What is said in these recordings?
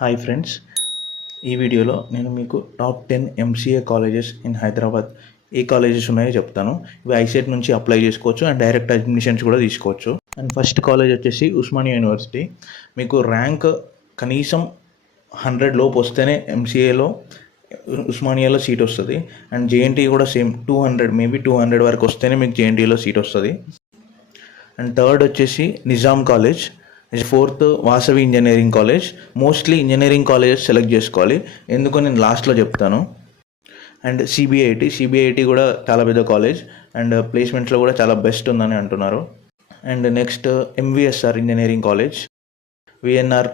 Hi friends, ఈ వీడియోలో నేను మీకు top 10 MCA colleges in Hyderabad A colleges ఉన్నాయో చెప్తాను. ఇవి ఐసెట్ నుంచి అప్లై చేసుకోవచ్చు అండ్ డైరెక్ట్ అడ్మిషన్స్ కూడా తీసుకోవచ్చు. అండ్ ఫస్ట్ కాలేజ్ వచ్చేసి ఉస్మానియా యూనివర్సిటీ. మీకు ర్యాంక్ కనీసం 100 లోపు వస్తేనే ఎంసీఏలో ఉస్మానియాలో సీట్ వస్తుంది. అండ్ జేఎన్టీ కూడా సేమ్ 200 మేబీ 200 వరకు వస్తేనే మీకు జేఎన్టీలో సీట్ వస్తుంది. అండ్ థర్డ్ వచ్చేసి Nizam college. Fourth Vasavi engineering college. Mostly engineering colleges select చేసుకోవాలి, ఎందుకో నేను లాస్ట్లో చెప్తాను. అండ్ సిబిఐటి కూడా చాలా పెద్ద కాలేజ్ అండ్ ప్లేస్మెంట్స్లో కూడా చాలా బెస్ట్ ఉందని అంటున్నారు. And next MVSR engineering college, VNR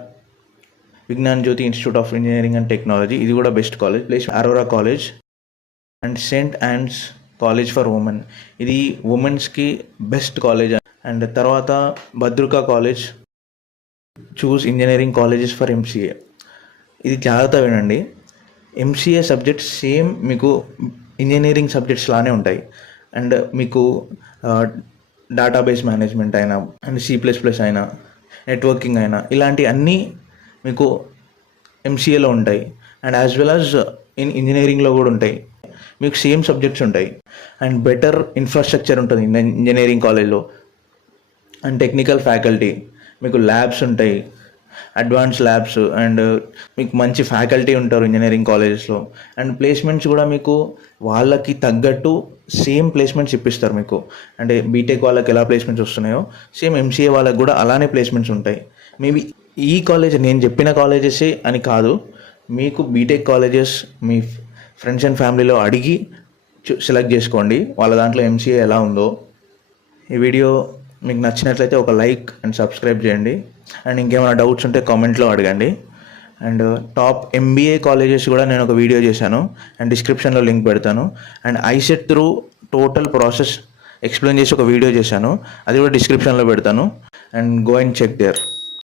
Vignana Jyothi institute of engineering and technology, ఇది కూడా best college. Aurora college and saint Ann's college for women, ఇది ఉమెన్స్కి బెస్ట్ కాలేజ్. అండ్ తర్వాత Bhadruka college. Choose engineering colleges for MCA. ఇది జాగ్రత్త వినండి, ఎంసీఏ సబ్జెక్ట్స్ సేమ్ మీకు engineering subjects లానే ఉంటాయి. అండ్ మీకు డేటాబేస్ మేనేజ్మెంట్ అయినా అండ్ C++ అయినా నెట్వర్కింగ్ అయినా ఇలాంటి అన్నీ మీకు ఎంసీఏలో ఉంటాయి. అండ్ యాజ్ వెల్ యాజ్ ఇంజనీరింగ్లో కూడా ఉంటాయి. మీకు సేమ్ సబ్జెక్ట్స్ ఉంటాయి అండ్ బెటర్ ఇన్ఫ్రాస్ట్రక్చర్ ఉంటుంది ఇంజనీరింగ్ కాలేజ్లో. అండ్ టెక్నికల్ ఫ్యాకల్టీ, మీకు ల్యాబ్స్ ఉంటాయి, అడ్వాన్స్ ల్యాబ్స్, అండ్ మీకు మంచి ఫ్యాకల్టీ ఉంటారు ఇంజనీరింగ్ కాలేజెస్లో. అండ్ ప్లేస్మెంట్స్ కూడా మీకు వాళ్ళకి తగ్గట్టు సేమ్ ప్లేస్మెంట్స్ ఇప్పిస్తారు మీకు. అంటే బీటెక్ వాళ్ళకి ఎలా ప్లేస్మెంట్స్ వస్తున్నాయో సేమ్ ఎంసీఏ వాళ్ళకి కూడా అలానే ప్లేస్మెంట్స్ ఉంటాయి. మేబీ ఈ కాలేజ్ నేను చెప్పిన కాలేజెసే అని కాదు, మీకు బీటెక్ కాలేజెస్ మీ ఫ్రెండ్స్ అండ్ ఫ్యామిలీలో అడిగి సెలెక్ట్ చేసుకోండి వాళ్ళ దాంట్లో ఎంసీఏ ఎలా ఉందో. ఈ వీడియో మీకు నచ్చినట్లయితే ఒక లైక్ అండ్ సబ్స్క్రైబ్ చేయండి. అండ్ ఇంకేమైనా డౌట్స్ ఉంటే కామెంట్లో అడగండి. అండ్ టాప్ ఎంబీఏ కాలేజెస్ కూడా నేను ఒక వీడియో చేశాను అండ్ డిస్క్రిప్షన్లో లింక్ పెడతాను. And ICET through total process explain చేసి ఒక వీడియో చేశాను, అది కూడా డిస్క్రిప్షన్లో పెడతాను. And go and check there.